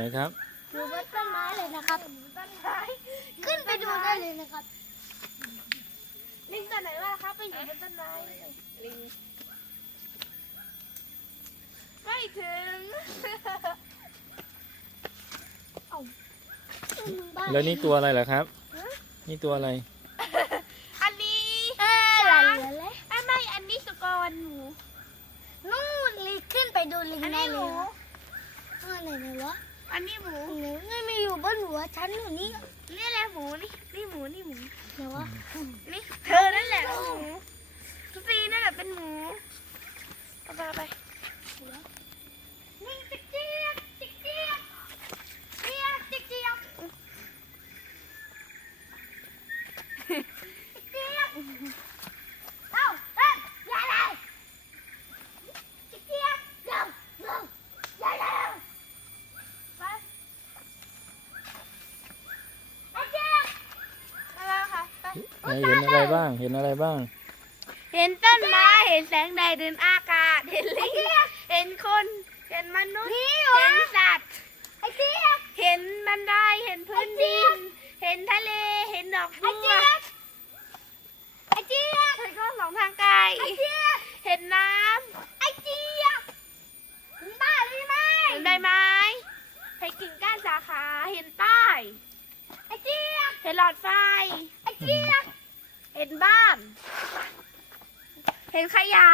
ไหนครับดูต้นไม้เลยนะครับต้นไม้ขึ้นไปดูได้เลยนะครับ ลิงตัวไหนวะครับ ไปอยู่บนต้นไม้ไม่ถึงแล้วนี่ตัวอะไรเหรอครับ นี่ตัวอะไร อันนี้ อะางไม่ไม่ อันนี้สุกรหมูนู่นลิงขึ้นไปดูลิงได้เลยอันี้หมูอันไหนนีวะอันนี้หมูหมูไม่มีอยู่บนหัวฉันอยู่นี่นี่แหละหมูนี่ นี่หมู นี่หมูเดี๋ยวว่านี่ เธอนั่นแหละหมูทุกปีนั่นแหละเป็นหมู ไปไปเห็นอะไรบ้าง เห็นอะไรบ้าง เห็นต้นไม้ เห็นแสงแดดเห็นอากาศ เห็นลิงเห็นคน เห็นมนุษย์ เห็นสัตว์เห็นบันได เห็นพื้นดิน เห็นทะเล เห็นดอกบัวไอ้เจี๊ยบเห็นกล้องสองทางไกลเห็นน้ำเจี๊บ้าเลยไหมได้ไหมเห็นกิ่งก้านสาขา เห็นใต้เเห็นหลอดไฟไอ้เจี๊ยบเห็นบ้าน เห็นขยะ